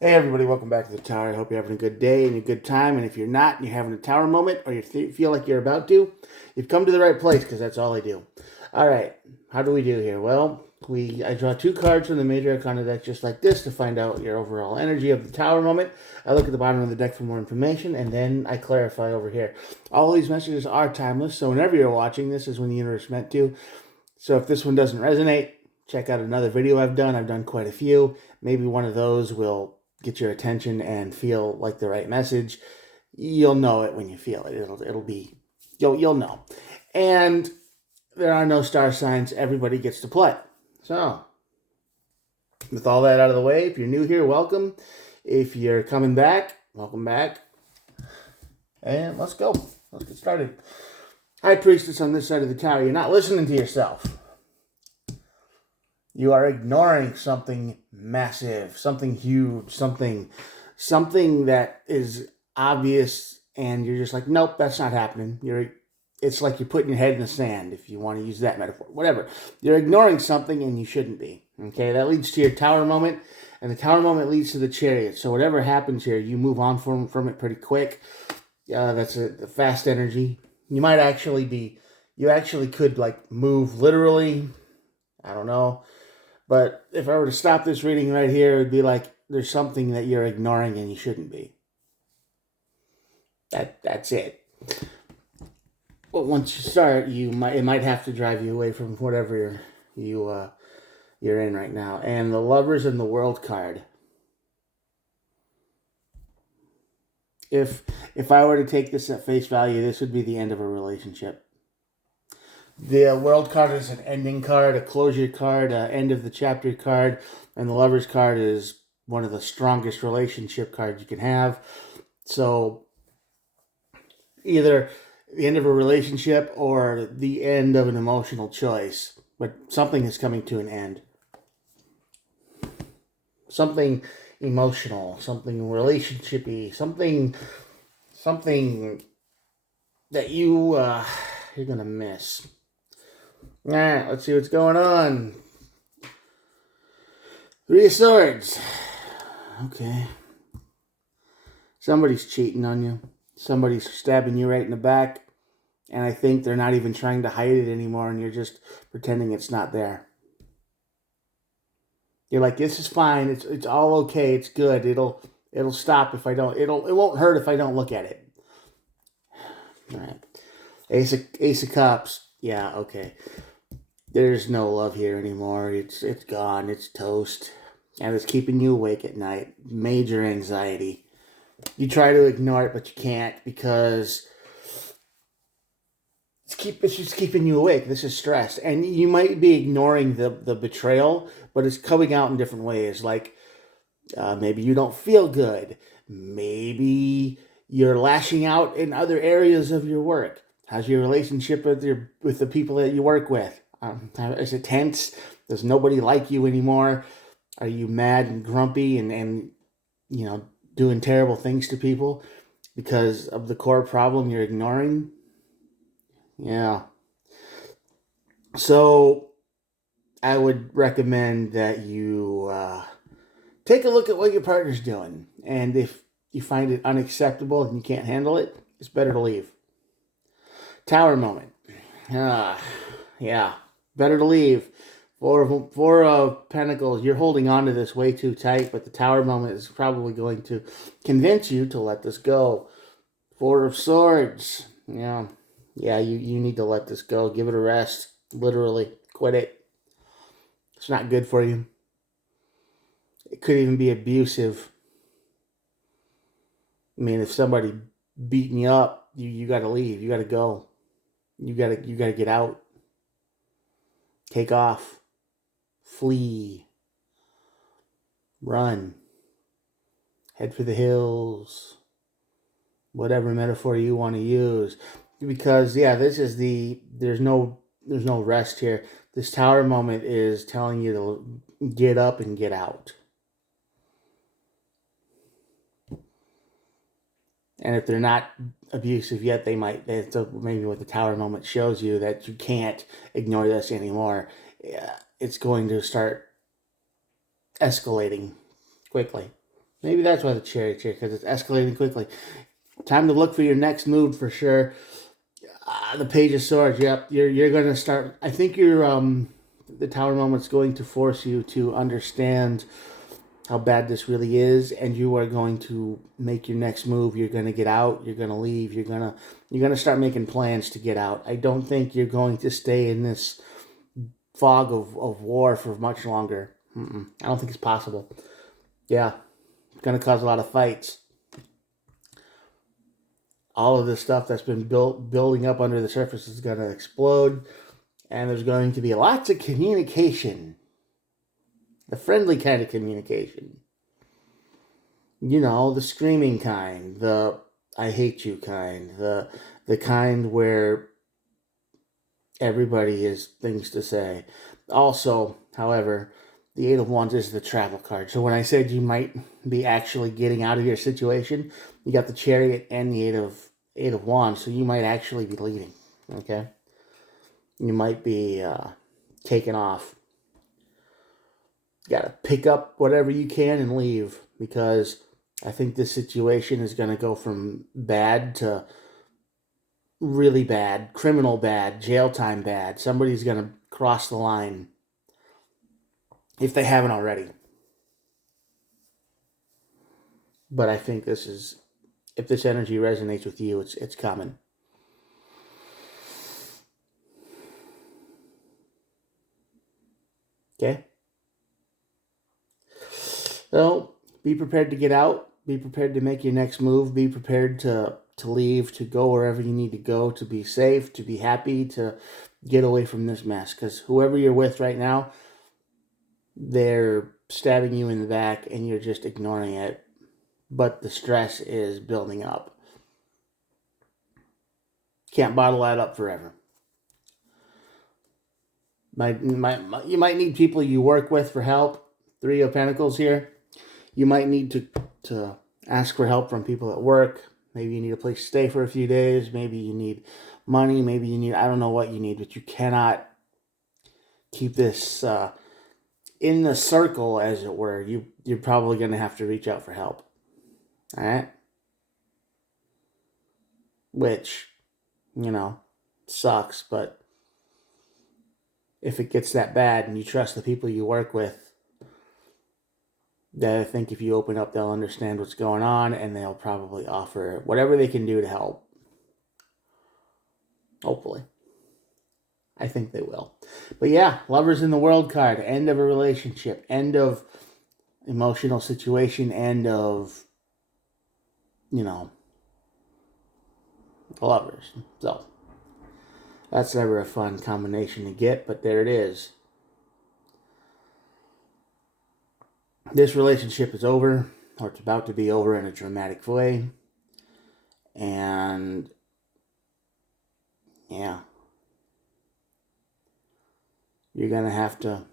Hey everybody, welcome back to the tower. I hope you're having a good day and a good time. And if you're not and you're having a tower moment or you feel like you're about to, you've come to the right place because that's all I do. All right, how do we do here? Well, I draw two cards from the major arcana deck just like this to find out your overall energy of the tower moment. I look at the bottom of the deck for more information and then I clarify over here. All these messages are timeless, so whenever you're watching, this is when the universe meant to. So if this one doesn't resonate, check out another video I've done. I've done quite a few. Maybe one of those will get your attention and feel like the right message. You'll know it when you feel it. It'll be you'll know. And there are no star signs. Everybody gets to play. So, with all that out of the way, if you're new here, welcome. If you're coming back, welcome back. And let's go. Let's get started. High Priestess on this side of the tower, you're not listening to yourself. You are ignoring something massive, something huge, something that is obvious, and you're just like, nope, that's not happening. It's like you're putting your head in the sand, if you want to use that metaphor. Whatever. You're ignoring something, and you shouldn't be. Okay, that leads to your tower moment, and the tower moment leads to the chariot. So whatever happens here, you move on from it pretty quick. That's a fast energy. You actually could like move literally. I don't know. But if I were to stop this reading right here, it'd be like there's something that you're ignoring and you shouldn't be. That's it. But once you start, it might have to drive you away from whatever you're in right now. And the Lovers in the World card. If I were to take this at face value, this would be the end of a relationship. The World card is an ending card, a closure card, an end of the chapter card, and the Lovers card is one of the strongest relationship cards you can have. So either the end of a relationship or the end of an emotional choice, but something is coming to an end. Something emotional, something relationshipy, something that you're gonna miss. All right, let's see what's going on. Three of Swords. Okay. Somebody's cheating on you. Somebody's stabbing you right in the back. And I think they're not even trying to hide it anymore and you're just pretending it's not there. You're like, this is fine. It's all okay. It's good. It'll stop if I don't. It won't hurt if I don't look at it. All right. Ace of Cups. Yeah, okay. There's no love here anymore. It's gone. It's toast. And it's keeping you awake at night. Major anxiety. You try to ignore it, but you can't because it's just keeping you awake. This is stress. And you might be ignoring the betrayal, but it's coming out in different ways. Like maybe you don't feel good. Maybe you're lashing out in other areas of your work. How's your relationship with the people that you work with? Is it tense? Does nobody like you anymore? Are you mad and grumpy and you know doing terrible things to people because of the core problem you're ignoring? Yeah. So I would recommend that you take a look at what your partner's doing, and if you find it unacceptable and you can't handle it, it's better to leave. Tower moment. Yeah, better to leave. Four of Pentacles, you're holding on to this way too tight, but the Tower moment is probably going to convince you to let this go. Four of Swords. Yeah, you need to let this go. Give it a rest. Literally, quit it. It's not good for you. It could even be abusive. I mean, if somebody beating you up, you got to leave. You got to go. You got to get out. Take off. Flee. Run. Head for the hills. Whatever metaphor you want to use. Because yeah, there's no rest here. This Tower moment is telling you to get up and get out. And if they're not abusive yet, they might. Maybe what the Tower moment shows you that you can't ignore this anymore. Yeah, it's going to start escalating quickly. Maybe that's why the chariot here, because it's escalating quickly. Time to look for your next move for sure. The Page of Swords. Yep, you're going to start. I think the Tower Moment's going to force you to understand how bad this really is, and you are going to make your next move. You're going to get out. You're going to leave. You're going to start making plans to get out. I don't think you're going to stay in this fog of war for much longer. I don't think it's possible. Yeah, it's going to cause a lot of fights. All of this stuff that's been building up under the surface is going to explode, and there's going to be lots of communication. The friendly kind of communication. You know, the screaming kind, the I hate you kind, the kind where everybody has things to say. Also, however, the Eight of Wands is the travel card. So when I said you might be actually getting out of your situation, you got the Chariot and the Eight of Wands, so you might actually be leaving. Okay? You might be taken off. You gotta pick up whatever you can and leave, because I think this situation is gonna go from bad to really bad, criminal bad, jail time bad. Somebody's gonna cross the line if they haven't already. But I think if this energy resonates with you, it's coming. Okay? So, be prepared to get out. Be prepared to make your next move. Be prepared to leave, to go wherever you need to go, to be safe, to be happy, to get away from this mess. Because whoever you're with right now, they're stabbing you in the back and you're just ignoring it. But the stress is building up. Can't bottle that up forever. You might need people you work with for help. Three of Pentacles here. You might need to ask for help from people at work. Maybe you need a place to stay for a few days. Maybe you need money. Maybe you need, I don't know what you need, but you cannot keep this in the circle, as it were. You're probably going to have to reach out for help. All right? Which, sucks, but if it gets that bad and you trust the people you work with, that I think if you open up, they'll understand what's going on and they'll probably offer whatever they can do to help. Hopefully. I think they will. But yeah, Lovers in the World card. End of a relationship. End of emotional situation. End of, lovers. So, that's never a fun combination to get, but there it is. This relationship is over, or it's about to be over in a dramatic way. And, yeah. You're going to have to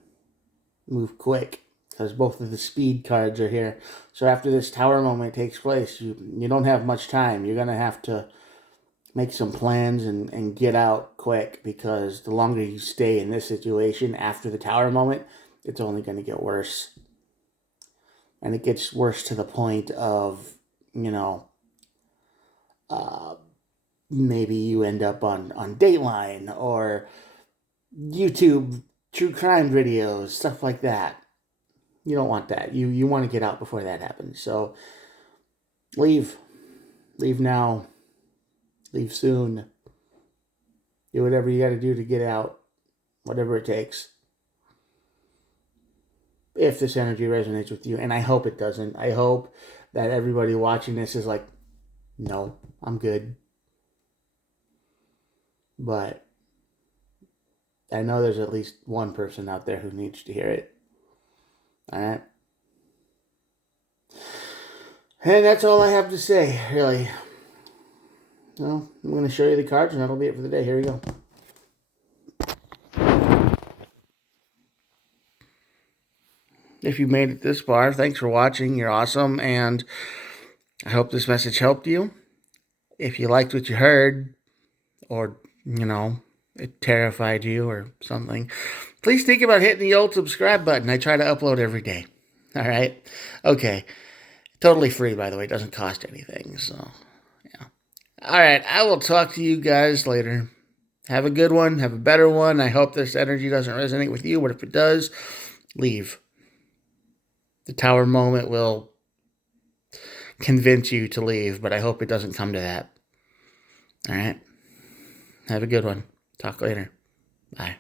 move quick, because both of the speed cards are here. So after this Tower moment takes place, you don't have much time. You're going to have to make some plans and get out quick, because the longer you stay in this situation after the Tower moment, it's only going to get worse. And it gets worse to the point of, maybe you end up on Dateline or YouTube true crime videos, stuff like that. You don't want that. You want to get out before that happens. So leave. Leave now. Leave soon. Do whatever you got to do to get out. Whatever it takes. If this energy resonates with you. And I hope it doesn't. I hope that everybody watching this is like, no, I'm good. But I know there's at least one person out there who needs to hear it. Alright? And that's all I have to say, really. Well, I'm going to show you the cards, and that'll be it for the day. Here we go. If you made it this far, thanks for watching. You're awesome, and I hope this message helped you. If you liked what you heard, or, it terrified you or something, please think about hitting the old subscribe button. I try to upload every day. All right? Okay. Totally free, by the way. It doesn't cost anything. So, yeah. All right. I will talk to you guys later. Have a good one. Have a better one. I hope this energy doesn't resonate with you, but if it does, leave. The tower moment will convince you to leave, but I hope it doesn't come to that. All right. Have a good one. Talk later. Bye.